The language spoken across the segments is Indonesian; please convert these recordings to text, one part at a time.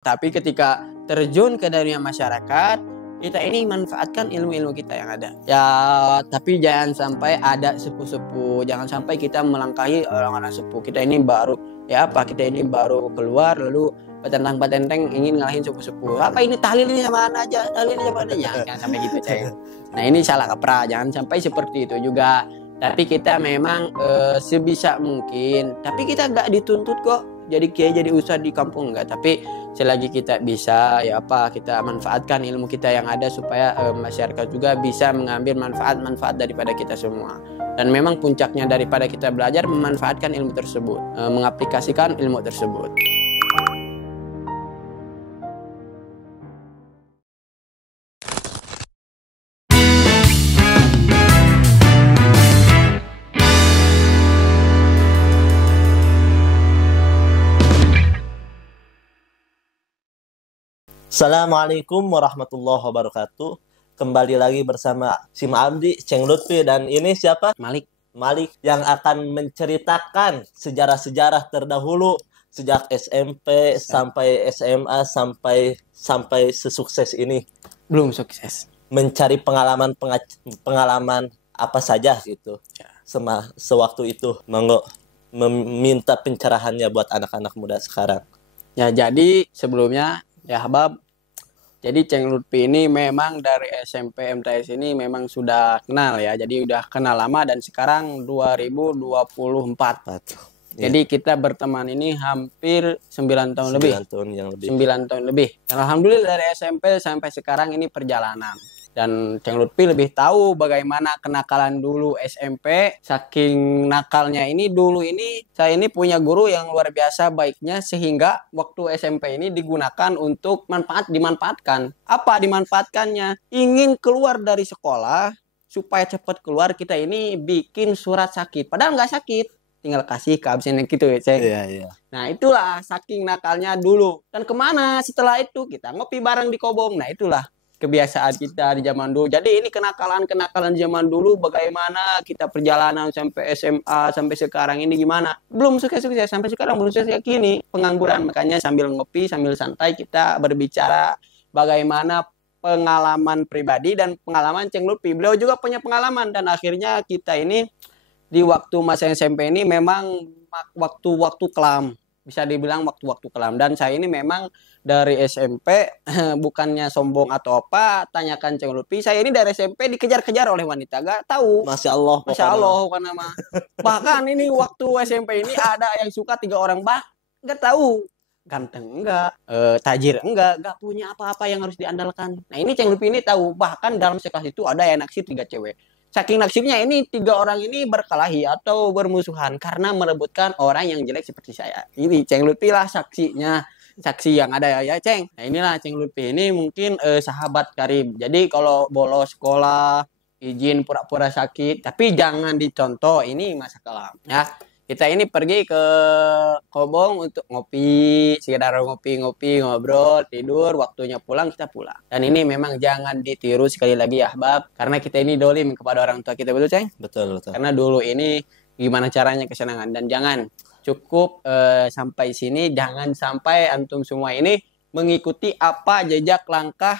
Tapi ketika terjun ke dunia masyarakat, kita ini manfaatkan ilmu-ilmu kita yang ada. Ya, tapi jangan sampai ada sepuh-sepuh, jangan sampai kita melangkahi orang-orang sepuh. Kita ini baru kita ini baru keluar lalu petentang-petenteng ingin ngalahin sepuh-sepuh. Apa ini tahlil ini sama aja, tahlil ini sama aja. Jangan sampai gitu, Ceng. Nah, ini salah kaprah, jangan sampai seperti itu juga. Tapi kita memang sebisa mungkin, tapi kita nggak dituntut kok jadi kiai jadi ustadz di kampung, enggak. Tapi selagi kita bisa kita manfaatkan ilmu kita yang ada supaya masyarakat juga bisa mengambil manfaat daripada kita semua. Dan memang puncaknya daripada kita belajar memanfaatkan ilmu tersebut, mengaplikasikan ilmu tersebut. Assalamualaikum warahmatullahi wabarakatuh. Kembali lagi bersama Sim Abdi, Ceng Lutfi, dan ini siapa? Malik yang akan menceritakan sejarah-sejarah terdahulu sejak SMP sampai SMA sampai sesukses ini. Belum sukses. Mencari pengalaman apa saja gitu. Sewaktu itu, monggo meminta pencerahannya buat anak-anak muda sekarang. Ya, jadi sebelumnya Ahbab, jadi Ceng Lutfi ini memang dari SMP MTS ini memang sudah kenal ya. Jadi udah kenal lama dan sekarang 2024. Jadi kita berteman ini hampir 9 tahun lebih. 9 tahun lebih. Dan alhamdulillah dari SMP sampai sekarang ini perjalanan. Dan Ceng Lutfi lebih tahu bagaimana kenakalan dulu SMP. Saking nakalnya ini dulu ini saya ini punya guru yang luar biasa baiknya sehingga waktu SMP ini digunakan untuk dimanfaatkan. Apa dimanfaatkannya? Ingin keluar dari sekolah supaya cepat keluar, kita ini bikin surat sakit. Padahal nggak sakit, tinggal kasih ke absen gitu ya, Ceng. Iya. Nah, itulah saking nakalnya dulu. Dan kemana setelah itu? Kita ngopi bareng di Kobong. Nah, itulah kebiasaan kita di zaman dulu. Jadi ini kenakalan zaman dulu, bagaimana kita perjalanan sampai SMA sampai sekarang ini gimana? Belum sukses-sukses sampai sekarang, belum sukses kayak gini. Pengangguran, makanya sambil ngopi, sambil santai kita berbicara bagaimana pengalaman pribadi dan pengalaman Ceng Lutfi. Beliau juga punya pengalaman dan akhirnya kita ini di waktu masa SMP ini memang waktu-waktu kelam. Bisa dibilang waktu-waktu kelam. Dan saya ini memang dari SMP, bukannya sombong atau apa, tanyakan Ceng Lutfi, saya ini dari SMP dikejar-kejar oleh wanita, gak tahu. Masya Allah karena bahkan ini waktu SMP ini ada yang suka 3 orang, gak tahu. Ganteng enggak, tajir enggak punya apa-apa yang harus diandalkan. Nah, ini Ceng Lutfi ini tahu, bahkan dalam sekelas itu ada yang naksir 3 cewek. Saking naksirnya ini 3 orang ini berkelahi atau bermusuhan karena merebutkan orang yang jelek seperti saya. Ini Ceng Lutfi lah saksi yang ada ya, Ceng. Nah, inilah Ceng Lutfi ini mungkin sahabat karib. Jadi kalau bolos sekolah, izin pura-pura sakit, tapi jangan dicontoh, ini masa kelam ya. Kita ini pergi ke Kobong untuk ngopi, sekedar ngopi-ngopi, ngobrol, tidur, waktunya pulang kita pulang. Dan ini memang jangan ditiru sekali lagi ya, Ahbab, karena kita ini dolim kepada orang tua kita, betul, Ceng? Betul. Karena dulu ini gimana caranya kesenangan, dan jangan cukup sampai sini, jangan sampai antum semua ini mengikuti apa jejak langkah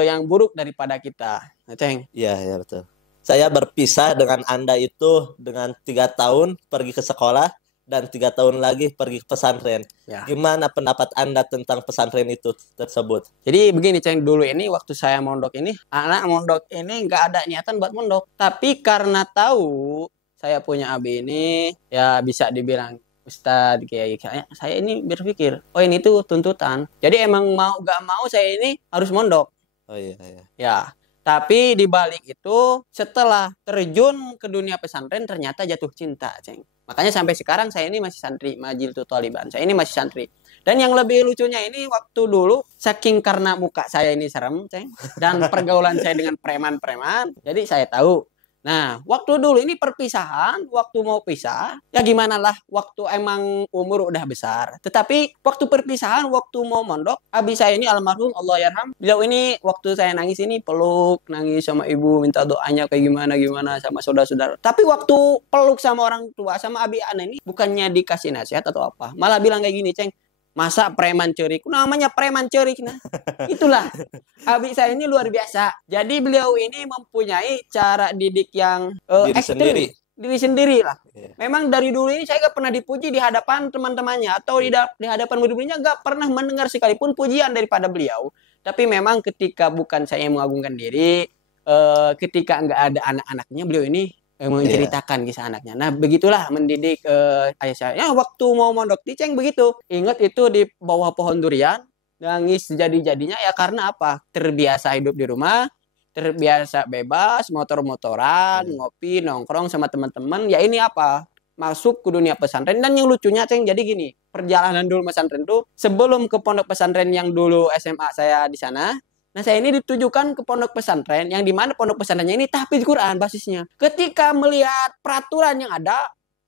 yang buruk daripada kita. Nah, Ceng. Iya, betul. Saya berpisah dengan Anda itu dengan 3 tahun pergi ke sekolah dan 3 tahun lagi pergi ke pesantren. Ya. Gimana pendapat Anda tentang pesantren itu tersebut? Jadi begini, Ceng, dulu ini waktu saya mondok ini, anak mondok ini nggak ada niatan buat mondok. Tapi karena tahu saya punya abi ini, ya bisa dibilang Ustadz, kayak saya ini berpikir, oh ini tuh tuntutan. Jadi emang mau gak mau saya ini harus mondok. Oh iya. Ya, tapi di balik itu setelah terjun ke dunia pesantren ternyata jatuh cinta, Ceng. Makanya sampai sekarang saya ini masih santri Majiltu Thaliban. Saya ini masih santri. Dan yang lebih lucunya ini waktu dulu saking karena muka saya ini serem, Ceng, dan pergaulan saya dengan preman-preman, jadi saya tahu. Nah, waktu dulu ini perpisahan, waktu mau pisah, ya gimana lah, waktu emang umur udah besar. Tetapi waktu perpisahan, waktu mau mondok, abi saya ini almarhum, Allah yarham, beliau ini waktu saya nangis ini peluk, nangis sama ibu, minta doanya kayak gimana sama saudara-saudara. Tapi waktu peluk sama orang tua, sama abi ana ini, bukannya dikasih nasihat atau apa, malah bilang kayak gini, Ceng, Masa preman cerik? Namanya preman cerik. Nah, itulah. Abi saya ini luar biasa. Jadi beliau ini mempunyai cara didik yang Diri ekstrim. sendiri. Diri sendiri lah. Iya. Memang dari dulu ini saya gak pernah dipuji di hadapan teman-temannya atau di hadapan murid-muridnya, gak pernah mendengar sekalipun pujian daripada beliau. Tapi memang ketika bukan saya yang mengagungkan diri, ketika nggak ada anak-anaknya, beliau ini menceritakan kisah anaknya. Nah, begitulah mendidik ayah saya. Ya, waktu mau mondok di Ceng begitu. Ingat itu di bawah pohon durian, nangis jadi-jadinya ya karena apa? Terbiasa hidup di rumah, terbiasa bebas, motor-motoran, ngopi, nongkrong sama teman-teman. Ya ini apa? Masuk ke dunia pesantren. Dan yang lucunya Ceng, jadi gini, perjalanan dulu pesantren tuh sebelum ke pondok pesantren yang dulu SMA saya di sana. Nah, saya ini ditujukan ke pondok pesantren yang dimana pondok pesantrennya ini tahfiz Quran basisnya. Ketika melihat peraturan yang ada,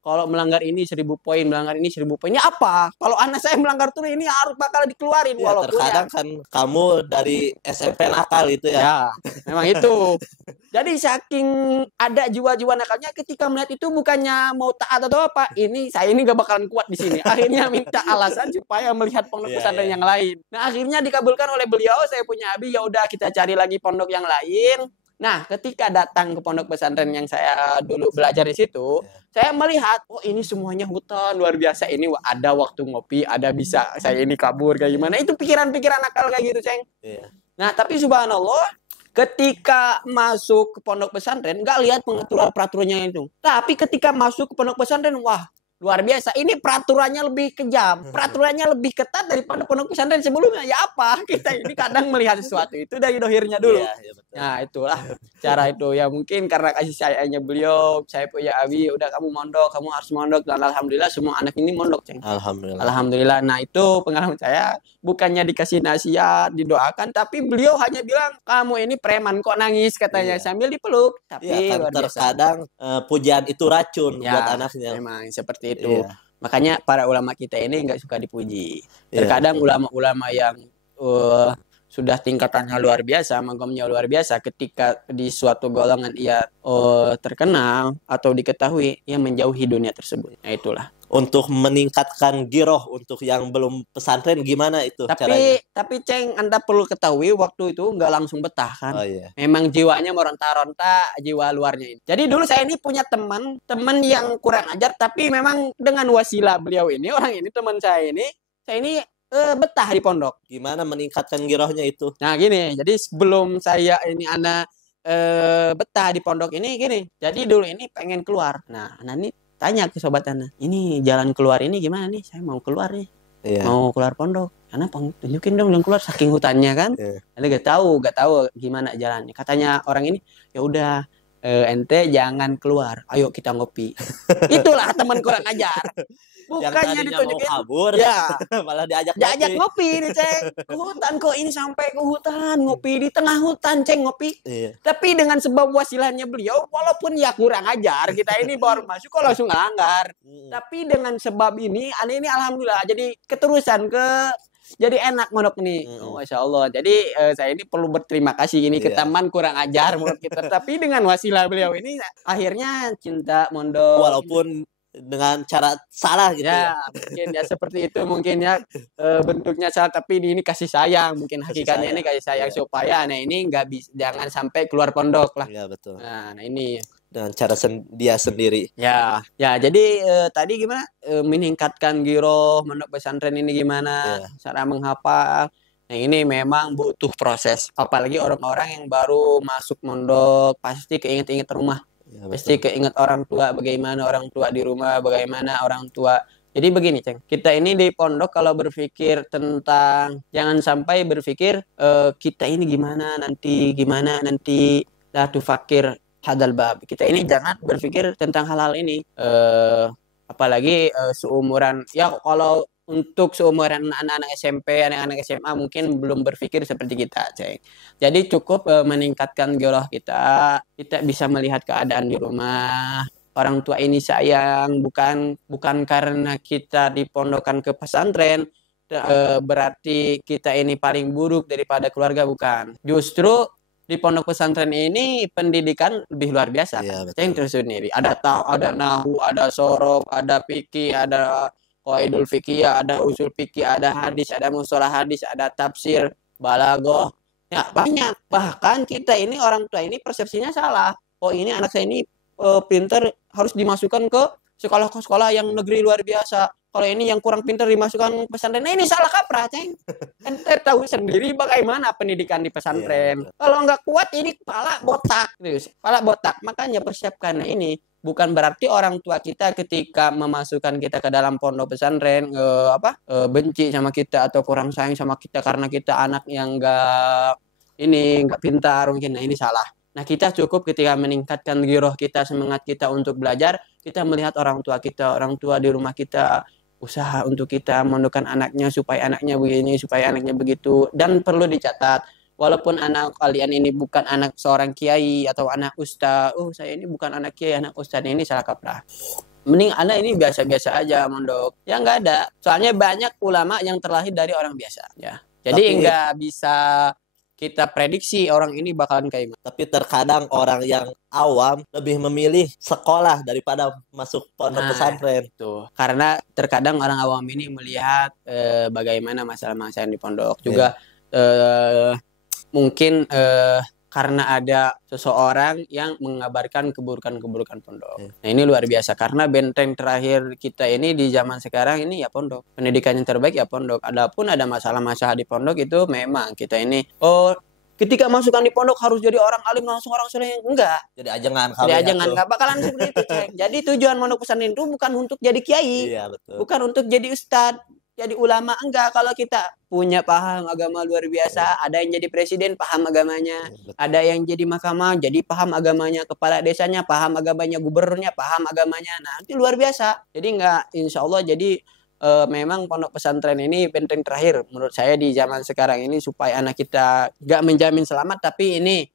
kalau melanggar ini 1000 poin, melanggar ini 1000 poin. Ya apa? Kalau anak saya melanggar tuh ini harus bakal dikeluarin. Ya, walaupun terkadang kan kamu dari SMP nakal itu ya. Ya, memang itu. Jadi saking ada jiwa-jiwa nakalnya, ketika melihat itu bukannya mau taat atau apa, ini saya ini gak bakalan kuat di sini. Akhirnya minta alasan supaya melihat pondok pesantren yang lain. Nah, akhirnya dikabulkan oleh beliau. Saya punya abi, ya udah kita cari lagi pondok yang lain. Nah, ketika datang ke pondok pesantren yang saya dulu belajar di situ, saya melihat, oh ini semuanya hutan, luar biasa. Ini ada waktu ngopi, ada bisa saya ini kabur kayak gimana. Itu pikiran-pikiran nakal kayak gitu, Ceng. Nah, tapi subhanallah, ketika masuk ke pondok pesantren, nggak lihat peraturannya itu. Tapi ketika masuk ke pondok pesantren, wah, luar biasa. Ini peraturannya lebih kejam. Peraturannya lebih ketat daripada pondok pesantren sebelumnya. Ya apa? Kita ini kadang melihat sesuatu itu dari dohirnya dulu. Nah, itulah cara itu. Ya mungkin karena kasih sayangnya beliau, saya punya abi, udah kamu mondok, kamu harus mondok. Dan alhamdulillah semua anak ini mondok, Ceng. Alhamdulillah. Nah, itu pengalaman saya. Bukannya dikasih nasihat, didoakan, tapi beliau hanya bilang, kamu ini preman kok nangis, katanya sambil dipeluk. Tapi kan terkadang pujian itu racun buat anaknya. Memang seperti itu. Makanya para ulama kita ini nggak suka dipuji. Terkadang ulama-ulama yang sudah tingkatannya luar biasa, magomnya luar biasa, ketika di suatu golongan ia terkenal atau diketahui, ia menjauhi dunia tersebut. Nah, itulah. Untuk meningkatkan giroh untuk yang belum pesantren gimana itu caranya? Tapi Ceng, Anda perlu ketahui waktu itu nggak langsung betah kan. Memang jiwanya meronta-ronta, jiwa luarnya ini. Jadi dulu saya ini punya teman yang kurang ajar, tapi memang dengan wasilah beliau ini, orang ini teman saya ini betah di pondok. Gimana meningkatkan girohnya itu? Nah gini, jadi sebelum saya ini anak betah di pondok ini gini. Jadi dulu ini pengen keluar. Nah, ini tanya ke sobat Ana, ini jalan keluar ini gimana nih? Saya mau keluar nih, mau keluar pondok. Karena tunjukin dong jalan keluar, saking hutannya kan. Anda gak tahu gimana jalannya. Katanya orang ini, ya udah ente jangan keluar, ayo kita ngopi. Itulah teman kurang ajar. Bukannya ditunjukin, mau kabur, malah diajak ngopi nih, Ceng. Ke hutan kok, ini sampai ke hutan, ngopi di tengah hutan, Ceng, ngopi. Tapi dengan sebab wasilahnya beliau, walaupun ya kurang ajar, kita ini baru masuk kok langsung ngelanggar. Tapi dengan sebab ini alhamdulillah, jadi keterusan jadi enak mondok nih. Masya Allah. Jadi saya ini perlu berterima kasih ini ke teman kurang ajar menurut kita. Tapi dengan wasilah beliau ini akhirnya cinta mondok. Walaupun dengan cara salah gitu mungkin ya seperti itu mungkin ya bentuknya salah, tapi ini kasih sayang, mungkin hakikatnya ini kasih sayang supaya ini jangan sampai keluar pondok lah. Betul. Nah ini dengan cara dia sendiri. Jadi tadi gimana meningkatkan giroh mondok pesantren ini gimana cara menghafal. Nah ini memang butuh proses, apalagi orang-orang yang baru masuk mondok pasti keinget-inget rumah. Pasti keinget orang tua, bagaimana orang tua di rumah, bagaimana orang tua. Jadi begini, Ceng. Kita ini di pondok kalau berpikir tentang, jangan sampai berpikir kita ini gimana nanti la tufakir hadal bab. Kita ini jangan berpikir tentang hal-hal ini. Apalagi seumuran, ya kalau untuk seumuran anak-anak SMP, anak-anak SMA mungkin belum berpikir seperti kita, Ceng. Jadi cukup meningkatkan giroh kita bisa melihat keadaan di rumah. Orang tua ini sayang, bukan karena kita dipondokan ke pesantren, berarti kita ini paling buruk daripada keluarga, bukan. Justru di pondok pesantren ini pendidikan lebih luar biasa. Ceng tersendiri. Ada nahu, ada sorof, ada fikih, ada qaidul fikih, ada usul fikih, ada hadis, ada mustalah hadis, ada tafsir, balaghah. Ya, banyak. Bahkan kita ini orang tua ini persepsinya salah. Oh, ini anak saya ini pinter, harus dimasukkan ke sekolah-sekolah yang negeri luar biasa. Kalau ini yang kurang pintar dimasukkan pesantren, nah ini salah kaprah, Ceng. Ente tahu sendiri bagaimana pendidikan di pesantren. Kalau nggak kuat ini kepala botak, kepala botak. Makanya persiapkan. Nah, ini bukan berarti orang tua kita ketika memasukkan kita ke dalam pondok pesantren benci sama kita atau kurang sayang sama kita karena kita anak yang nggak pintar mungkin. Nah, ini salah. Nah, kita cukup ketika meningkatkan giroh kita, semangat kita untuk belajar, kita melihat orang tua di rumah kita usaha untuk kita mondokkan anaknya supaya anaknya begini, supaya anaknya begitu. Dan perlu dicatat, walaupun anak kalian ini bukan anak seorang kiai atau anak ustaz, saya ini bukan anak kiai, anak ustaz, ini salah kaprah. Mending anak ini biasa-biasa aja mondok. Ya nggak ada. Soalnya banyak ulama yang terlahir dari orang biasa. Ya. Jadi nggak bisa kita prediksi orang ini bakalan kayak gimana. Tapi terkadang orang yang awam lebih memilih sekolah daripada masuk pondok pesantren. Itu. Karena terkadang orang awam ini melihat bagaimana masalah-masalah di pondok. Juga mungkin karena ada seseorang yang mengabarkan keburukan-keburukan pondok. Nah, ini luar biasa karena benteng terakhir kita ini di zaman sekarang ini ya pondok. Pendidikan yang terbaik ya pondok. Adapun ada masalah-masalah di pondok itu memang kita ini ketika masukkan di pondok harus jadi orang alim langsung orang soleh, enggak. Jadi ajangan enggak bakalan seperti itu, Ceng. Jadi tujuan pondok pesantren itu bukan untuk jadi kiai. Iya, betul. Bukan untuk jadi ustadz, jadi ulama, enggak. Kalau kita punya paham agama luar biasa, ada yang jadi presiden paham agamanya, ada yang jadi mahkamah jadi paham agamanya, kepala desanya paham agamanya, gubernurnya paham agamanya. Nah, itu luar biasa. Jadi enggak, insya Allah jadi memang pondok pesantren ini benteng terakhir menurut saya di zaman sekarang ini supaya anak kita enggak menjamin selamat, tapi ini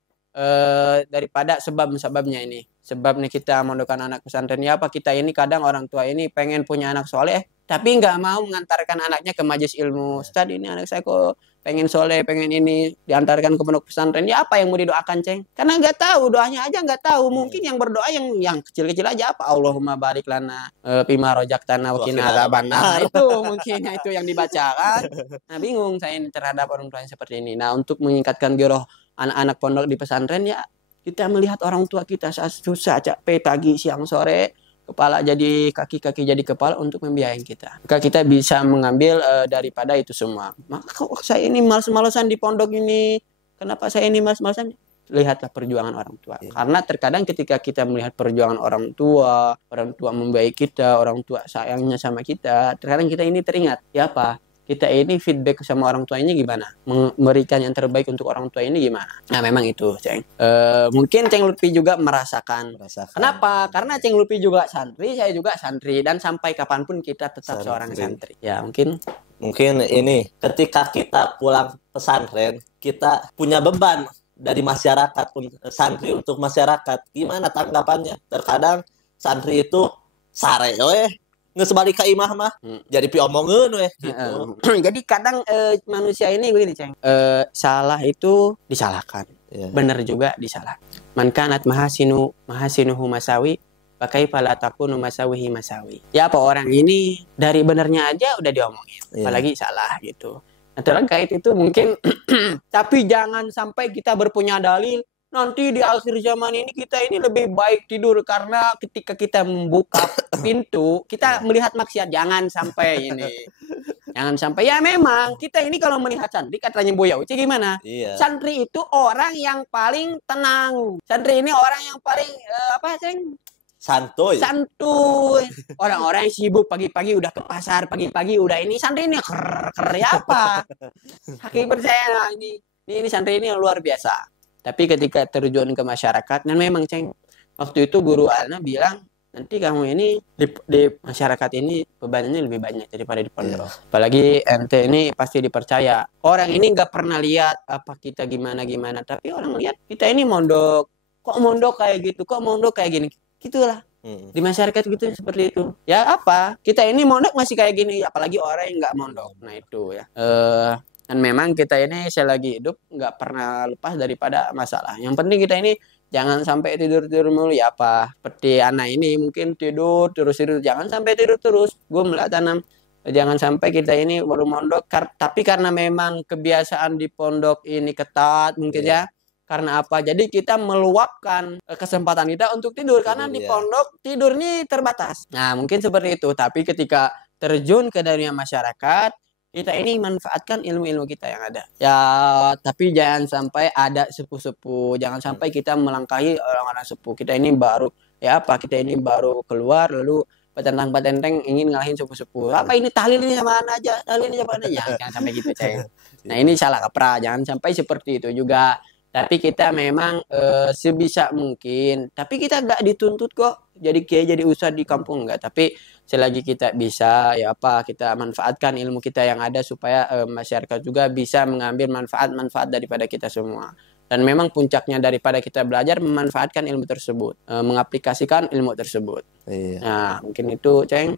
daripada sebab-sebabnya ini. Sebabnya kita mondokkan anak pesantren ya apa, kita ini kadang orang tua ini pengen punya anak soleh tapi nggak mau mengantarkan anaknya ke majelis ilmu. Ustaz, ini anak saya kok pengen soleh, pengen ini, diantarkan ke pondok pesantren. Ya apa yang mau didoakan, Ceng? Karena nggak tahu, doanya aja nggak tahu. Mungkin yang berdoa yang kecil-kecil aja apa, Allahumma barik lana fima rojaktana wa qina adzabannar. Itu mungkin itu yang dibacakan. Nah, bingung saya ini terhadap orang tua yang seperti ini. Nah, untuk meningkatkan giroh anak-anak pondok di pesantren ya kita melihat orang tua kita saat susah capek pagi siang sore, kepala jadi kaki jadi kepala untuk membiayai kita. Maka kita bisa mengambil daripada itu semua. Maka kok saya ini malas-malasan di pondok ini? Kenapa saya ini malas-malasan? Lihatlah perjuangan orang tua. Karena terkadang ketika kita melihat perjuangan orang tua membiayai kita, orang tua sayangnya sama kita, terkadang kita ini teringat, ya apa? Kita ini feedback sama orang tuanya gimana? Memberikan yang terbaik untuk orang tua ini gimana? Nah, memang itu, Ceng. Mungkin Ceng Lutfi juga merasakan. Kenapa? Karena Ceng Lutfi juga santri, saya juga santri. Dan sampai kapanpun kita tetap seorang santri. Ya, mungkin ini, ketika kita pulang pesantren, kita punya beban dari masyarakat, santri untuk masyarakat. Gimana tanggapannya? Terkadang santri itu sare, nggak sebalik ke imah mah jadi piomongin gitu. Jadi kadang manusia ini begini, Ceng, salah itu disalahkan, benar juga disalah. Man kanat mahasinuhu masawi pakai fala takunu masawihi masawi. Ya apa, orang ini dari benernya aja udah diomongin, apalagi salah gitu. Nah, terkait itu mungkin tapi jangan sampai kita berpunya dalil nanti di akhir zaman ini kita ini lebih baik tidur karena ketika kita membuka pintu kita melihat maksiat. Jangan sampai ini. Jangan sampai. Ya memang kita ini kalau melihat santri, katanya Buya Uci gimana? Santri itu orang yang paling tenang. Santri ini orang yang paling Ceng? Santuy. Orang-orang yang sibuk pagi-pagi udah ke pasar, pagi-pagi udah ini, santri ini ker ya apa? Hakiki percaya ini santri ini luar biasa. Tapi ketika terjun ke masyarakat, dan memang, Ceng, waktu itu guru Alna bilang, nanti kamu ini di masyarakat ini bebannya lebih banyak daripada di pondok. Apalagi ente ini pasti dipercaya. Orang ini nggak pernah lihat apa kita gimana, tapi orang lihat kita ini mondok. Kok mondok kayak gitu? Kok mondok kayak gini? Gitulah. Di masyarakat gitu seperti itu. Ya apa? Kita ini mondok masih kayak gini, apalagi orang yang nggak mondok. Nah itu ya. Dan memang kita ini selagi hidup nggak pernah lepas daripada masalah. Yang penting kita ini Jangan sampai tidur mulu ya apa. Seperti anak ini mungkin tidur terus. Jangan sampai tidur terus. Gue melihat tanam. Jangan sampai kita ini baru mondok, tapi karena memang kebiasaan di pondok ini ketat mungkin ya. Karena apa? Jadi kita meluapkan kesempatan kita untuk tidur karena di pondok tidur ini terbatas. Nah, mungkin seperti itu. Tapi ketika terjun ke dunia masyarakat, kita ini manfaatkan ilmu-ilmu kita yang ada. Ya, tapi jangan sampai ada sepuh-sepuh. Jangan sampai kita melangkahi orang-orang sepuh. Kita ini baru kita ini baru keluar lalu petentang-petenteng ingin ngalahin sepuh-sepuh. Apa ini tahlil ini sama aja, tahlil ini sama aja. Jangan sampai gitu, Ceng. Nah, ini salah kaprah. Jangan sampai seperti itu juga. Tapi kita memang sebisa mungkin. Tapi kita nggak dituntut kok. Jadi kayak jadi ustadz di kampung nggak. Tapi selagi kita bisa, kita manfaatkan ilmu kita yang ada supaya masyarakat juga bisa mengambil manfaat daripada kita semua. Dan memang puncaknya daripada kita belajar memanfaatkan ilmu tersebut, mengaplikasikan ilmu tersebut. Nah, mungkin itu, Ceng.